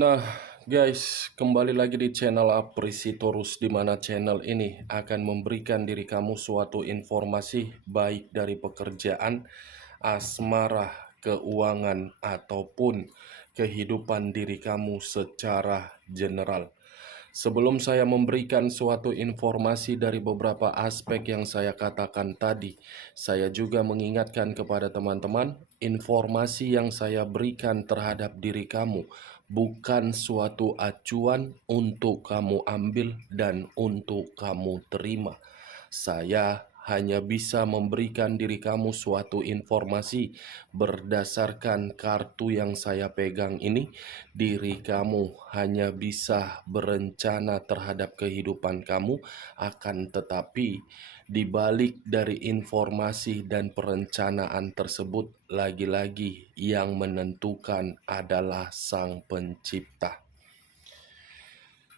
Nah, guys, kembali lagi di channel Aprisitorus, di mana channel ini akan memberikan diri kamu suatu informasi baik dari pekerjaan, asmara, keuangan, ataupun kehidupan diri kamu secara general. Sebelum saya memberikan suatu informasi dari beberapa aspek yang saya katakan tadi, saya juga mengingatkan kepada teman-teman, informasi yang saya berikan terhadap diri kamu bukan suatu acuan untuk kamu ambil dan untuk kamu terima. Saya hanya bisa memberikan diri kamu suatu informasi berdasarkan kartu yang saya pegang ini. Diri kamu hanya bisa berencana terhadap kehidupan kamu, akan tetapi di balik dari informasi dan perencanaan tersebut, lagi-lagi yang menentukan adalah Sang Pencipta.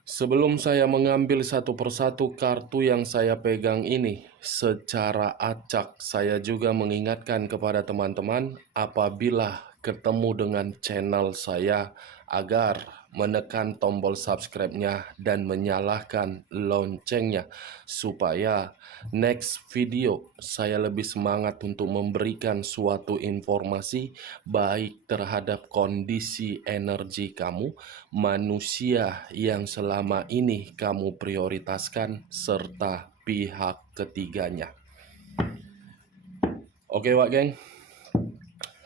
Sebelum saya mengambil satu persatu kartu yang saya pegang ini secara acak, saya juga mengingatkan kepada teman-teman apabila ketemu dengan channel saya agar menekan tombol subscribe-nya dan menyalakan loncengnya supaya next video saya lebih semangat untuk memberikan suatu informasi baik terhadap kondisi energi kamu, manusia yang selama ini kamu prioritaskan, serta pihak ketiganya. Oke Wak Geng,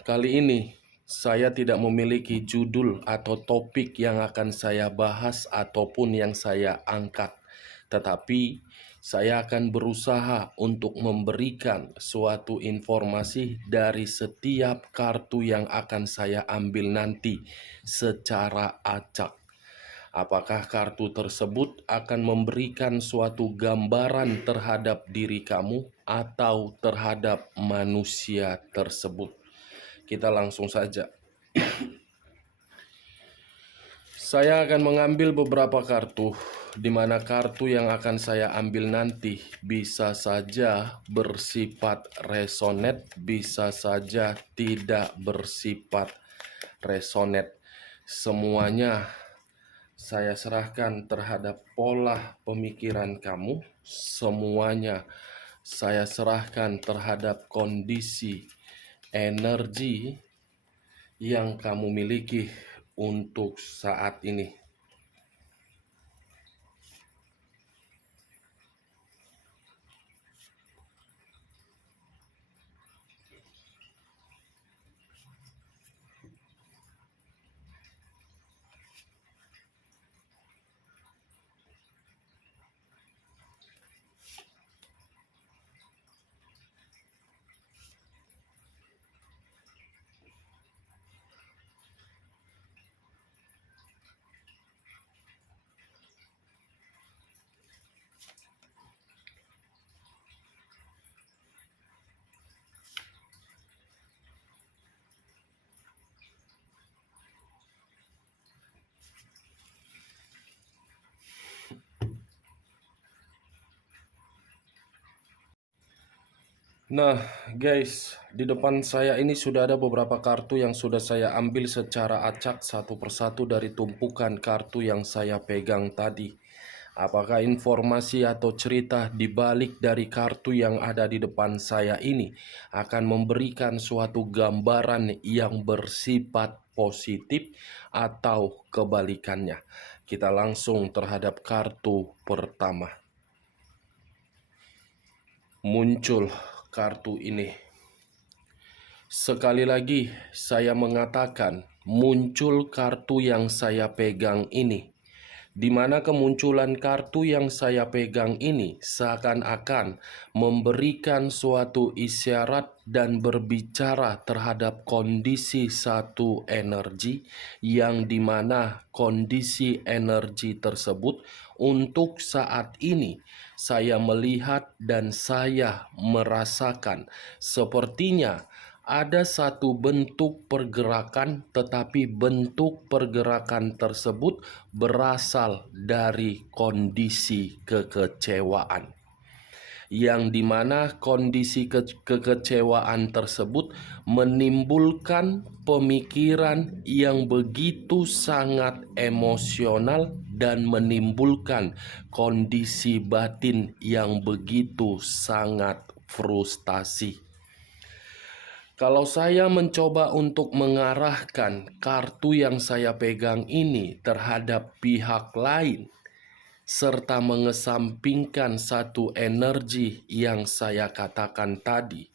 kali ini saya tidak memiliki judul atau topik yang akan saya bahas ataupun yang saya angkat. Tetapi saya akan berusaha untuk memberikan suatu informasi dari setiap kartu yang akan saya ambil nanti secara acak. Apakah kartu tersebut akan memberikan suatu gambaran terhadap diri kamu atau terhadap manusia tersebut? Kita langsung saja. Saya akan mengambil beberapa kartu, di mana kartu yang akan saya ambil nanti bisa saja bersifat resonate, bisa saja tidak bersifat resonate. Semuanya saya serahkan terhadap pola pemikiran kamu. Semuanya saya serahkan terhadap kondisi energi yang kamu miliki untuk saat ini. Nah, guys, di depan saya ini sudah ada beberapa kartu yang sudah saya ambil secara acak satu persatu dari tumpukan kartu yang saya pegang tadi. Apakah informasi atau cerita di balik dari kartu yang ada di depan saya ini akan memberikan suatu gambaran yang bersifat positif atau kebalikannya? Kita langsung terhadap kartu pertama. Muncul kartu ini. Sekali lagi saya mengatakan muncul kartu yang saya pegang ini, di mana kemunculan kartu yang saya pegang ini seakan-akan memberikan suatu isyarat dan berbicara terhadap kondisi satu energi, yang dimana kondisi energi tersebut untuk saat ini saya melihat dan saya merasakan sepertinya ada satu bentuk pergerakan, tetapi bentuk pergerakan tersebut berasal dari kondisi kekecewaan. yang dimana kondisi kekecewaan tersebut menimbulkan pemikiran yang begitu sangat emosional dan menimbulkan kondisi batin yang begitu sangat frustasi. Kalau saya mencoba untuk mengarahkan kartu yang saya pegang ini terhadap pihak lain, serta mengesampingkan satu energi yang saya katakan tadi,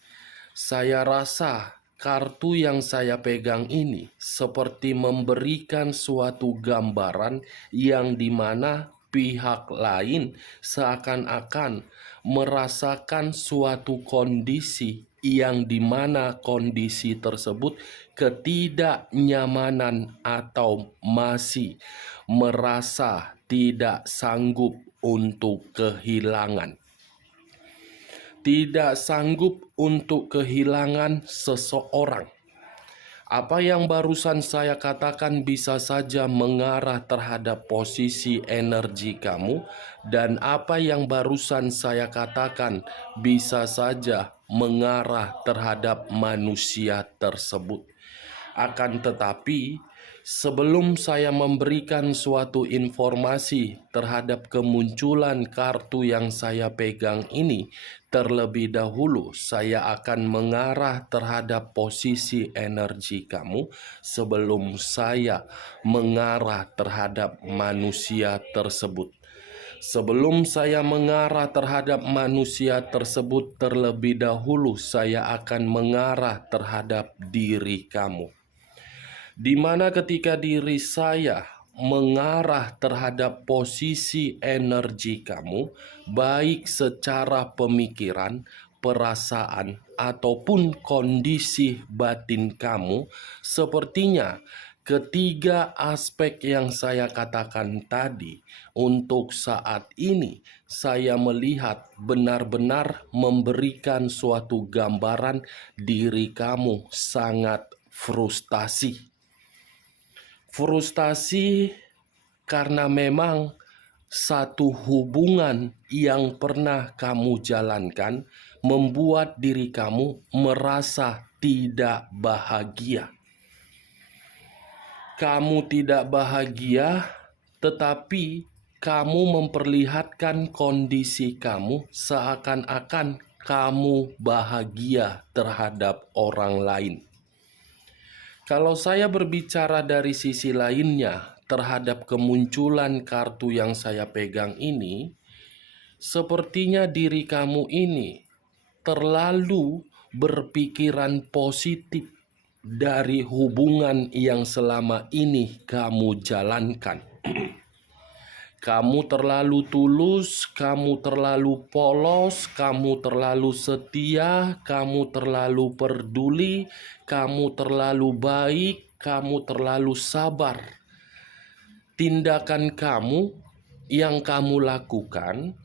saya rasa kartu yang saya pegang ini seperti memberikan suatu gambaran yang dimana pihak lain seakan-akan merasakan suatu kondisi yang dimana kondisi tersebut ketidaknyamanan atau masih merasa tidak sanggup untuk kehilangan. Tidak sanggup untuk kehilangan seseorang. Apa yang barusan saya katakan bisa saja mengarah terhadap posisi energi kamu, dan apa yang barusan saya katakan bisa saja mengarah terhadap manusia tersebut. Akan tetapi, sebelum saya memberikan suatu informasi terhadap kemunculan kartu yang saya pegang ini, terlebih dahulu saya akan mengarah terhadap posisi energi kamu sebelum saya mengarah terhadap manusia tersebut. Sebelum saya mengarah terhadap manusia tersebut, terlebih dahulu saya akan mengarah terhadap diri kamu. Di mana ketika diri saya mengarah terhadap posisi energi kamu, baik secara pemikiran, perasaan, ataupun kondisi batin kamu, sepertinya ketiga aspek yang saya katakan tadi untuk saat ini saya melihat benar-benar memberikan suatu gambaran diri kamu sangat frustasi. Frustasi karena memang satu hubungan yang pernah kamu jalankan membuat diri kamu merasa tidak bahagia. Kamu tidak bahagia, tetapi kamu memperlihatkan kondisi kamu seakan-akan kamu bahagia terhadap orang lain. Kalau saya berbicara dari sisi lainnya terhadap kemunculan kartu yang saya pegang ini, sepertinya diri kamu ini terlalu berpikiran positif dari hubungan yang selama ini kamu jalankan. Kamu terlalu tulus, kamu terlalu polos, kamu terlalu setia, kamu terlalu peduli, kamu terlalu baik, kamu terlalu sabar. Tindakan kamu yang kamu lakukan,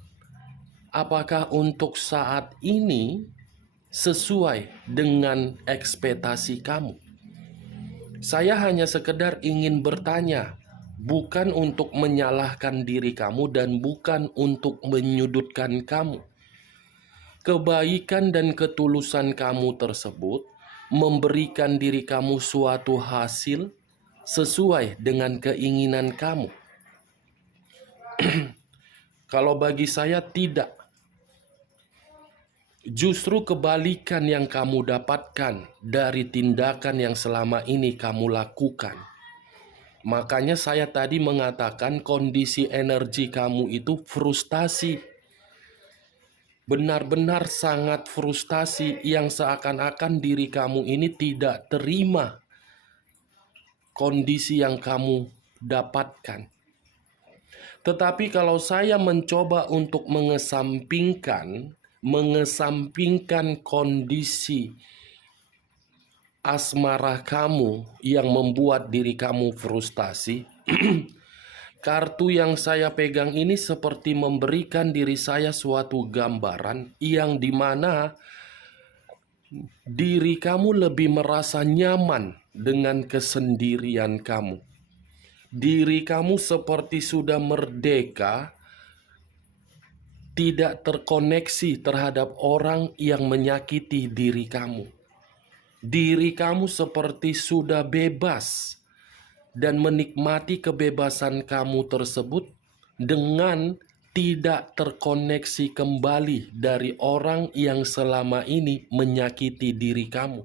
apakah untuk saat ini sesuai dengan ekspektasi kamu? Saya hanya sekedar ingin bertanya, bukan untuk menyalahkan diri kamu dan bukan untuk menyudutkan kamu. Kebaikan dan ketulusan kamu tersebut memberikan diri kamu suatu hasil sesuai dengan keinginan kamu. Kalau bagi saya tidak. Justru kebalikan yang kamu dapatkan dari tindakan yang selama ini kamu lakukan. Makanya saya tadi mengatakan kondisi energi kamu itu frustasi. Benar-benar sangat frustasi yang seakan-akan diri kamu ini tidak terima kondisi yang kamu dapatkan. Tetapi kalau saya mencoba untuk mengesampingkan kondisi asmara kamu yang membuat diri kamu frustasi, kartu yang saya pegang ini seperti memberikan diri saya suatu gambaran yang dimana diri kamu lebih merasa nyaman dengan kesendirian kamu. Diri kamu seperti sudah merdeka tidak terkoneksi terhadap orang yang menyakiti diri kamu. Diri kamu seperti sudah bebas dan menikmati kebebasan kamu tersebut dengan tidak terkoneksi kembali dari orang yang selama ini menyakiti diri kamu.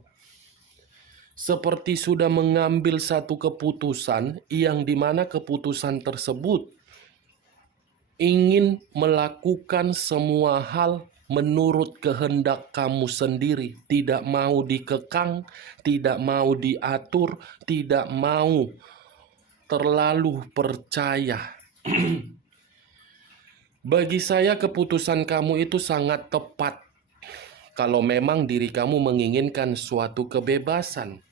Seperti sudah mengambil satu keputusan yang dimana keputusan tersebut ingin melakukan semua hal menurut kehendak kamu sendiri, tidak mau dikekang, tidak mau diatur, tidak mau terlalu percaya. Bagi saya keputusan kamu itu sangat tepat kalau memang diri kamu menginginkan suatu kebebasan.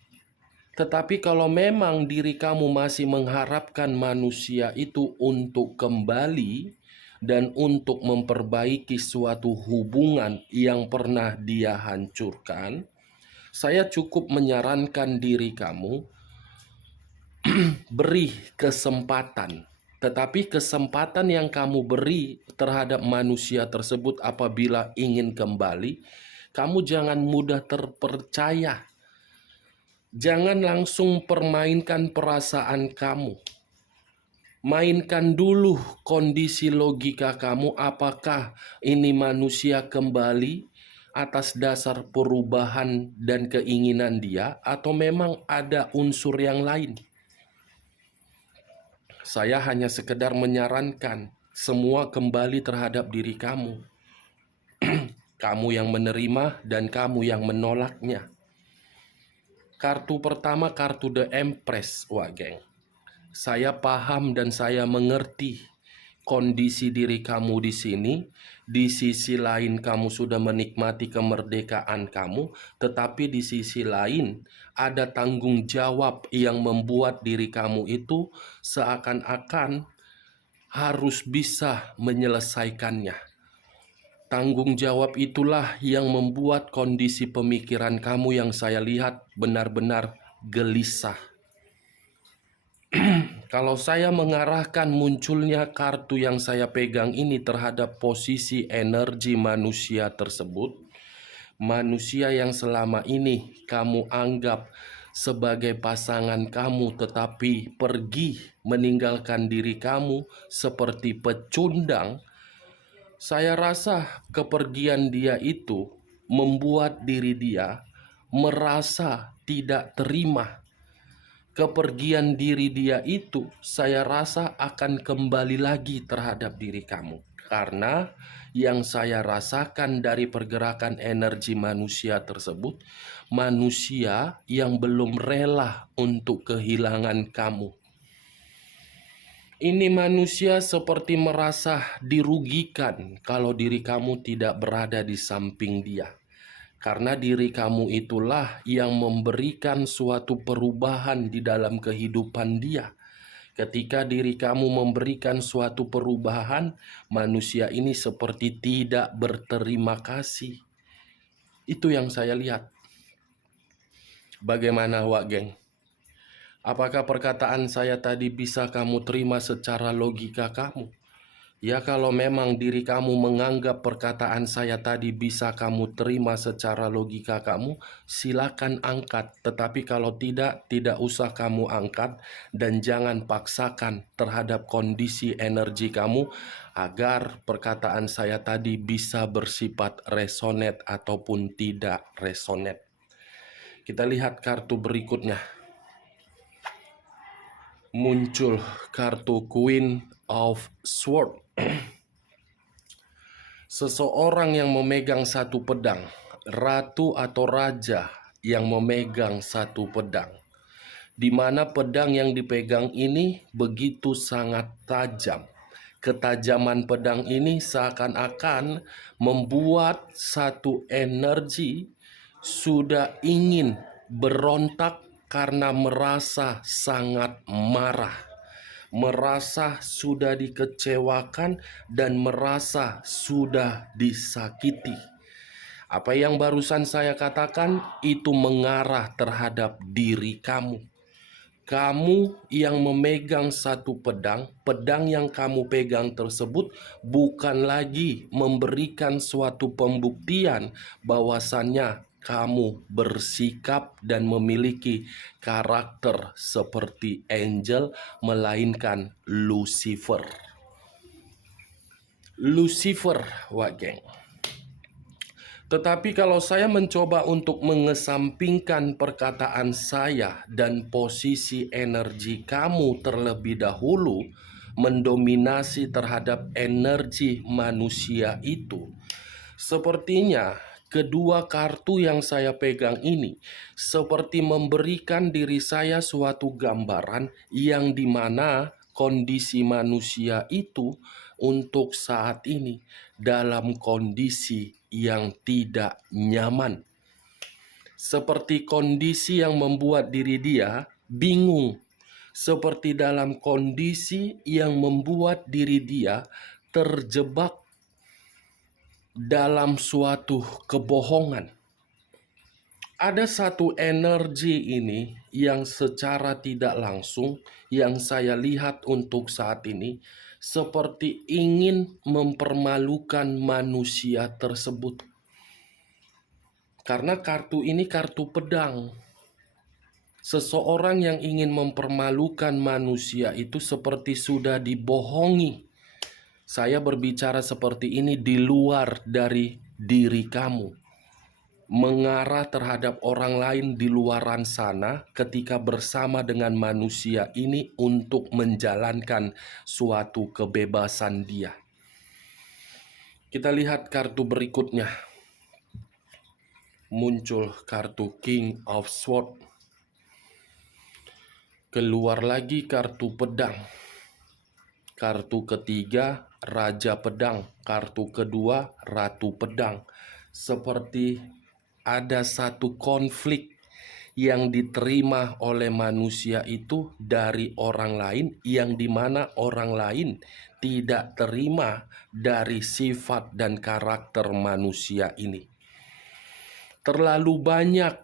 Tetapi kalau memang diri kamu masih mengharapkan manusia itu untuk kembali dan untuk memperbaiki suatu hubungan yang pernah dia hancurkan, saya cukup menyarankan diri kamu beri kesempatan. Tetapi kesempatan yang kamu beri terhadap manusia tersebut apabila ingin kembali, kamu jangan mudah terpercaya. Jangan langsung permainkan perasaan kamu. Mainkan dulu kondisi logika kamu, apakah ini manusia kembali atas dasar perubahan dan keinginan dia, atau memang ada unsur yang lain. Saya hanya sekedar menyarankan semua kembali terhadap diri kamu. Kamu yang menerima dan kamu yang menolaknya. Kartu pertama, kartu The Empress, wah geng. Saya paham dan saya mengerti kondisi diri kamu di sini. Di sisi lain kamu sudah menikmati kemerdekaan kamu, tetapi di sisi lain ada tanggung jawab yang membuat diri kamu itu seakan-akan harus bisa menyelesaikannya. Tanggung jawab itulah yang membuat kondisi pemikiran kamu yang saya lihat benar-benar gelisah. Kalau saya mengarahkan munculnya kartu yang saya pegang ini terhadap posisi energi manusia tersebut, manusia yang selama ini kamu anggap sebagai pasangan kamu tetapi pergi meninggalkan diri kamu seperti pecundang, saya rasa kepergian dia itu membuat diri dia merasa tidak terima. Kepergian diri dia itu saya rasa akan kembali lagi terhadap diri kamu. Karena yang saya rasakan dari pergerakan energi manusia tersebut, manusia yang belum rela untuk kehilangan kamu. Ini manusia seperti merasa dirugikan kalau diri kamu tidak berada di samping dia. Karena diri kamu itulah yang memberikan suatu perubahan di dalam kehidupan dia. Ketika diri kamu memberikan suatu perubahan, manusia ini seperti tidak berterima kasih. Itu yang saya lihat. Bagaimana, Wak Geng? Apakah perkataan saya tadi bisa kamu terima secara logika kamu? Ya, kalau memang diri kamu menganggap perkataan saya tadi bisa kamu terima secara logika kamu, silakan angkat. Tetapi kalau tidak usah kamu angkat dan jangan paksakan terhadap kondisi energi kamu agar perkataan saya tadi bisa bersifat resonate ataupun tidak resonate. Kita lihat kartu berikutnya. Muncul kartu Queen of Swords. Seseorang yang memegang satu pedang, ratu atau raja yang memegang satu pedang, di mana pedang yang dipegang ini begitu sangat tajam. Ketajaman pedang ini seakan-akan membuat satu energi sudah ingin berontak karena merasa sangat marah, merasa sudah dikecewakan, dan merasa sudah disakiti. Apa yang barusan saya katakan itu mengarah terhadap diri kamu. kamu yang memegang satu pedang, pedang yang kamu pegang tersebut bukan lagi memberikan suatu pembuktian bahwasannya kamu bersikap dan memiliki karakter seperti angel, melainkan Lucifer. Lucifer, Wak Geng. Tetapi kalau saya mencoba untuk mengesampingkan perkataan saya dan posisi energi kamu terlebih dahulu mendominasi terhadap energi manusia itu, sepertinya kedua kartu yang saya pegang ini seperti memberikan diri saya suatu gambaran yang dimana kondisi manusia itu untuk saat ini dalam kondisi yang tidak nyaman. Seperti kondisi yang membuat diri dia bingung. Seperti dalam kondisi yang membuat diri dia terjebak dalam suatu kebohongan. Ada satu energi ini yang secara tidak langsung yang saya lihat untuk saat ini seperti ingin mempermalukan manusia tersebut. Karena kartu ini kartu pedang. Seseorang yang ingin mempermalukan manusia itu seperti sudah dibohongi. Saya berbicara seperti ini di luar dari diri kamu. Mengarah terhadap orang lain di luaran sana ketika bersama dengan manusia ini untuk menjalankan suatu kebebasan dia. Kita lihat kartu berikutnya. Muncul kartu King of Swords. Keluar lagi kartu pedang. Kartu ketiga Raja Pedang. Kartu kedua Ratu Pedang. Seperti ada satu konflik yang diterima oleh manusia itu dari orang lain, yang dimana orang lain tidak terima dari sifat dan karakter manusia ini. Terlalu banyak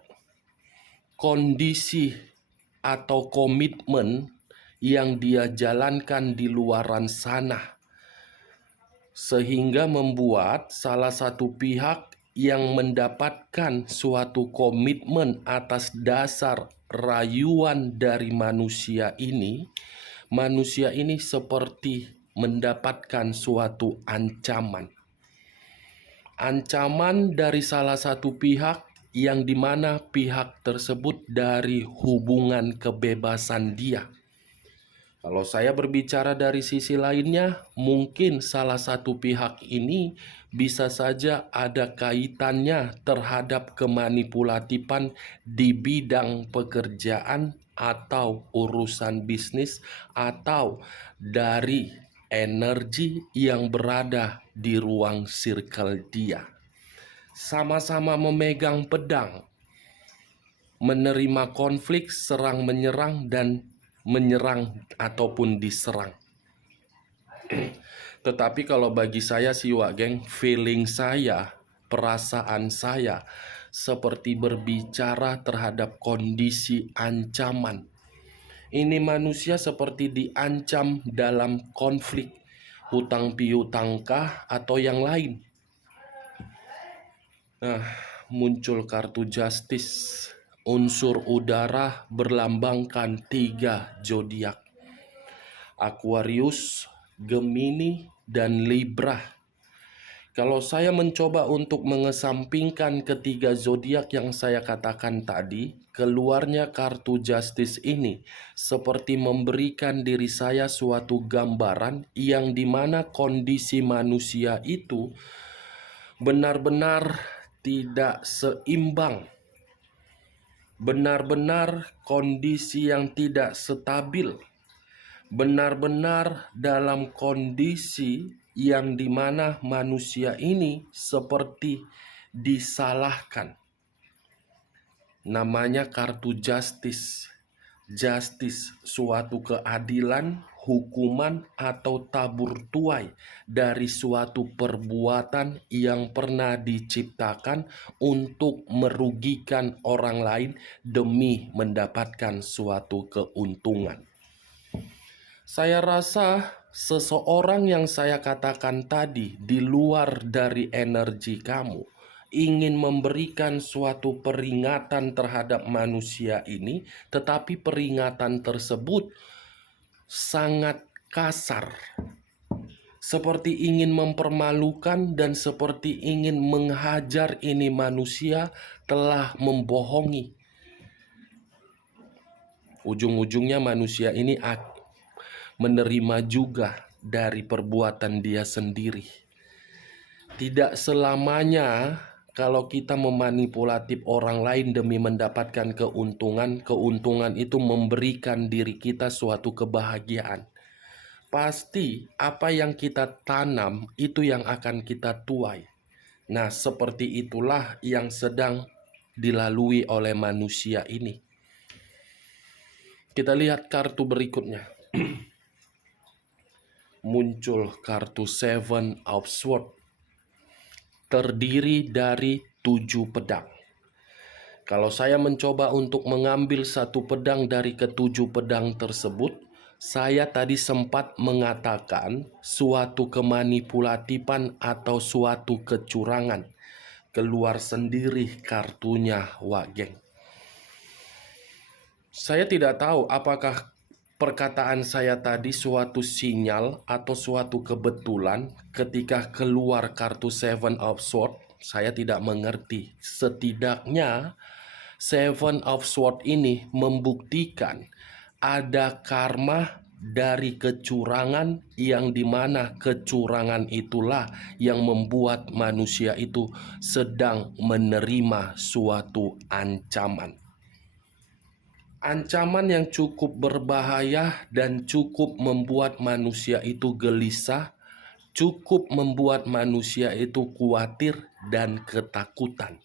kondisi atau komitmen yang dia jalankan di luaran sana, sehingga membuat salah satu pihak yang mendapatkan suatu komitmen atas dasar rayuan dari manusia ini seperti mendapatkan suatu ancaman. Ancaman dari salah satu pihak yang dimana pihak tersebut dari hubungan kebebasan dia. Kalau saya berbicara dari sisi lainnya, mungkin salah satu pihak ini bisa saja ada kaitannya terhadap kemanipulatifan di bidang pekerjaan atau urusan bisnis atau dari energi yang berada di ruang circle dia. Sama-sama memegang pedang, menerima konflik, serang menyerang dan menyerang ataupun diserang. Tetapi kalau bagi saya sih Wak Geng, feeling saya, perasaan saya seperti berbicara terhadap kondisi ancaman. Ini manusia seperti diancam dalam konflik, hutang piutangkah atau yang lain. Nah, muncul kartu Justice. Unsur udara berlambangkan 3 zodiak. Aquarius, Gemini, dan Libra. Kalau saya mencoba untuk mengesampingkan ketiga zodiak yang saya katakan tadi, keluarnya kartu Justice ini seperti memberikan diri saya suatu gambaran yang dimana kondisi manusia itu benar-benar tidak seimbang. Benar-benar kondisi yang tidak stabil, benar-benar dalam kondisi yang dimana manusia ini seperti disalahkan. Namanya kartu Justice. Justice, suatu keadilan, hukuman atau tabur tuai dari suatu perbuatan yang pernah diciptakan untuk merugikan orang lain demi mendapatkan suatu keuntungan. Saya rasa seseorang yang saya katakan tadi di luar dari energi kamu ingin memberikan suatu peringatan terhadap manusia ini, tetapi peringatan tersebut sangat kasar, seperti ingin mempermalukan dan seperti ingin menghajar ini manusia telah membohongi. Ujung-ujungnya manusia ini menerima juga dari perbuatan dia sendiri. Tidak selamanya kalau kita memanipulatif orang lain demi mendapatkan keuntungan, keuntungan itu memberikan diri kita suatu kebahagiaan. Pasti apa yang kita tanam itu yang akan kita tuai. Nah, seperti itulah yang sedang dilalui oleh manusia ini. Kita lihat kartu berikutnya. Muncul kartu Seven of Swords, terdiri dari 7 pedang. Kalau saya mencoba untuk mengambil satu pedang dari ketujuh pedang tersebut, saya tadi sempat mengatakan suatu kemanipulatifan atau suatu kecurangan. Keluar sendiri kartunya, Wak Geng. Saya tidak tahu apakah perkataan saya tadi suatu sinyal atau suatu kebetulan ketika keluar kartu Seven of Swords. Saya tidak mengerti. Setidaknya Seven of Swords ini membuktikan ada karma dari kecurangan, yang dimana kecurangan itulah yang membuat manusia itu sedang menerima suatu ancaman. Ancaman yang cukup berbahaya dan cukup membuat manusia itu gelisah, cukup membuat manusia itu khawatir dan ketakutan.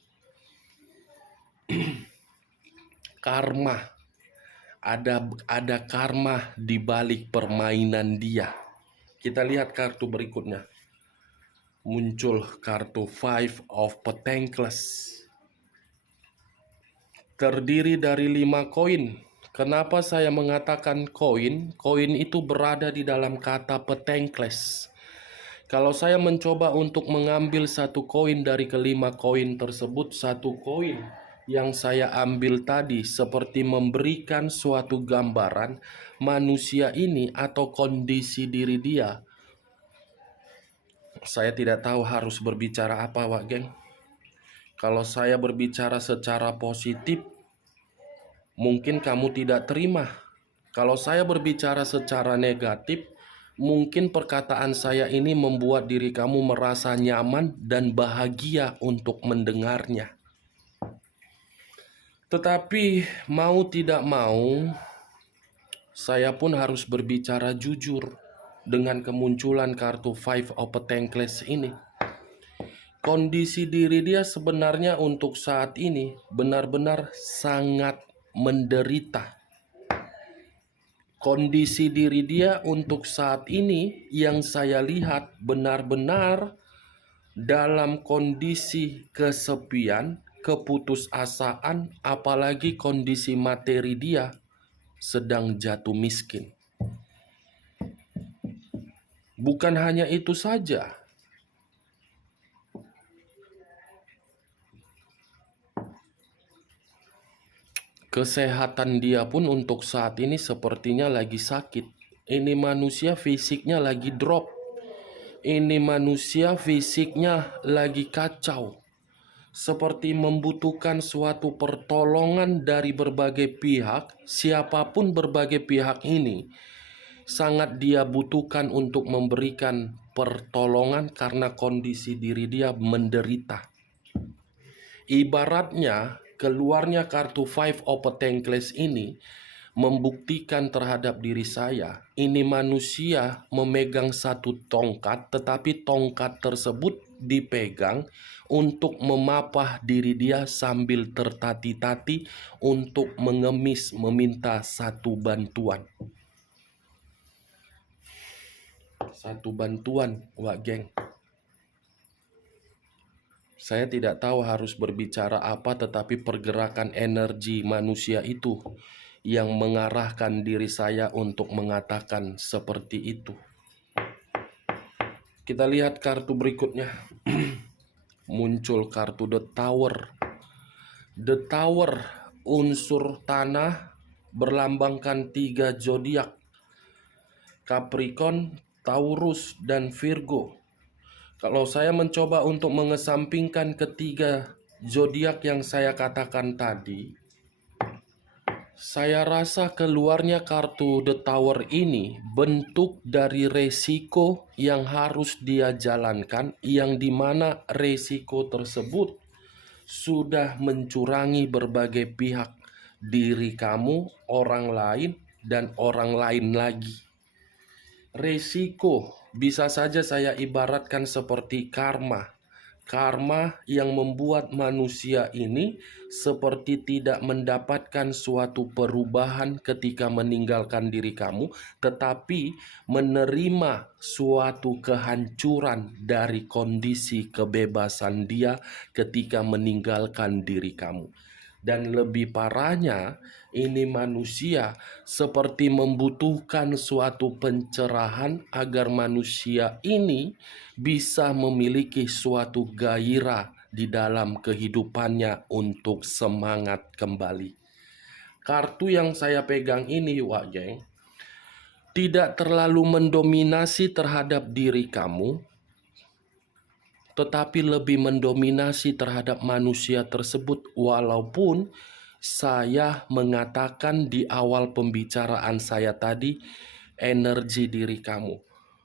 Karma, ada karma di balik permainan dia. Kita lihat kartu berikutnya. Muncul kartu Five of Pentacles, terdiri dari 5 koin. Kenapa saya mengatakan koin? Koin itu berada di dalam kata Pentacles. Kalau saya mencoba untuk mengambil satu koin dari kelima koin tersebut, satu koin yang saya ambil tadi seperti memberikan suatu gambaran manusia ini atau kondisi diri dia. Saya tidak tahu harus berbicara apa, Wak Geng. Kalau saya berbicara secara positif, mungkin kamu tidak terima. Kalau saya berbicara secara negatif, mungkin perkataan saya ini membuat diri kamu merasa nyaman dan bahagia untuk mendengarnya. Tetapi mau tidak mau, saya pun harus berbicara jujur dengan kemunculan kartu Five of Pentacles ini. Kondisi diri dia sebenarnya untuk saat ini benar-benar sangat menderita. Kondisi diri dia untuk saat ini yang saya lihat benar-benar dalam kondisi kesepian, keputusasaan, apalagi kondisi materi dia sedang jatuh miskin. Bukan hanya itu saja, kesehatan dia pun untuk saat ini sepertinya lagi sakit. Ini manusia fisiknya lagi drop. Ini manusia fisiknya lagi kacau. Seperti membutuhkan suatu pertolongan dari berbagai pihak. Siapapun berbagai pihak ini sangat dia butuhkan untuk memberikan pertolongan karena kondisi diri dia menderita. Ibaratnya keluarnya kartu Five of Pentacles ini membuktikan terhadap diri saya, ini manusia memegang satu tongkat, tetapi tongkat tersebut dipegang untuk memapah diri dia sambil tertati-tati untuk mengemis meminta satu bantuan. satu bantuan, Wak Geng. Saya tidak tahu harus berbicara apa, tetapi pergerakan energi manusia itu yang mengarahkan diri saya untuk mengatakan seperti itu. Kita lihat kartu berikutnya. Muncul kartu The Tower. The Tower, unsur tanah, berlambangkan 3 zodiak: Capricorn, Taurus, dan Virgo. Kalau saya mencoba untuk mengesampingkan ketiga zodiak yang saya katakan tadi, saya rasa keluarnya kartu The Tower ini bentuk dari resiko yang harus dia jalankan, yang dimana resiko tersebut sudah mencurangi berbagai pihak, diri kamu, orang lain, dan orang lain lagi. Resiko bisa saja saya ibaratkan seperti karma. Karma yang membuat manusia ini seperti tidak mendapatkan suatu perubahan ketika meninggalkan diri kamu, tetapi menerima suatu kehancuran dari kondisi kebebasan dia ketika meninggalkan diri kamu. Dan lebih parahnya, ini manusia seperti membutuhkan suatu pencerahan agar manusia ini bisa memiliki suatu gairah di dalam kehidupannya untuk semangat kembali. Kartu yang saya pegang ini, Wak Geng, tidak terlalu mendominasi terhadap diri kamu, tetapi lebih mendominasi terhadap manusia tersebut. Walaupun saya mengatakan di awal pembicaraan saya tadi, energi diri kamu.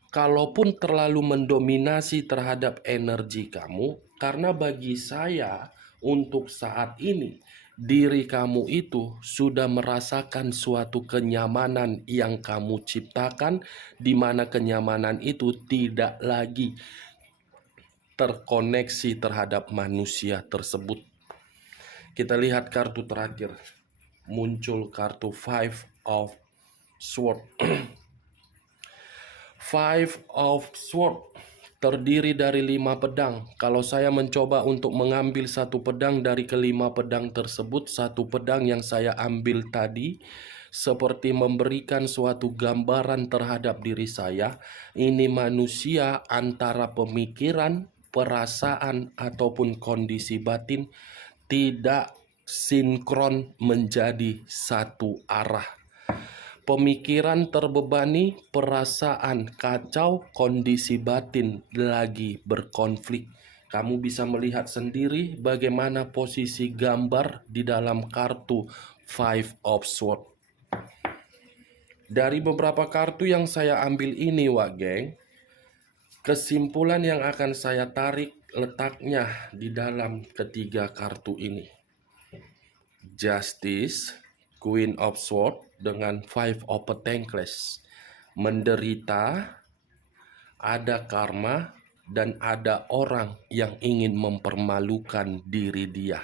Kalaupun terlalu mendominasi terhadap energi kamu, karena bagi saya untuk saat ini, diri kamu itu sudah merasakan suatu kenyamanan yang kamu ciptakan, di mana kenyamanan itu tidak lagi terkoneksi terhadap manusia tersebut. Kita lihat kartu terakhir. Muncul kartu Five of Swords. Five of Swords terdiri dari 5 pedang. Kalau saya mencoba untuk mengambil satu pedang dari kelima pedang tersebut, satu pedang yang saya ambil tadi seperti memberikan suatu gambaran terhadap diri saya. Ini manusia antara pemikiran, perasaan, ataupun kondisi batin tidak sinkron menjadi satu arah. Pemikiran terbebani, perasaan kacau, kondisi batin lagi berkonflik. Kamu bisa melihat sendiri bagaimana posisi gambar di dalam kartu Five of Swords. Dari beberapa kartu yang saya ambil ini, Wak Geng, kesimpulan yang akan saya tarik letaknya di dalam ketiga kartu ini. Justice, Queen of Swords dengan Five of Pentacles. Menderita, ada karma, dan ada orang yang ingin mempermalukan diri dia.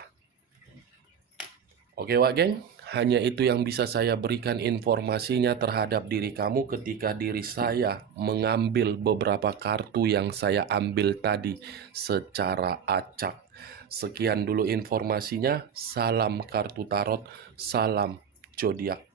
Oke, Wak Geng, hanya itu yang bisa saya berikan informasinya terhadap diri kamu ketika diri saya mengambil beberapa kartu yang saya ambil tadi secara acak. Sekian dulu informasinya. Salam kartu tarot, salam zodiak.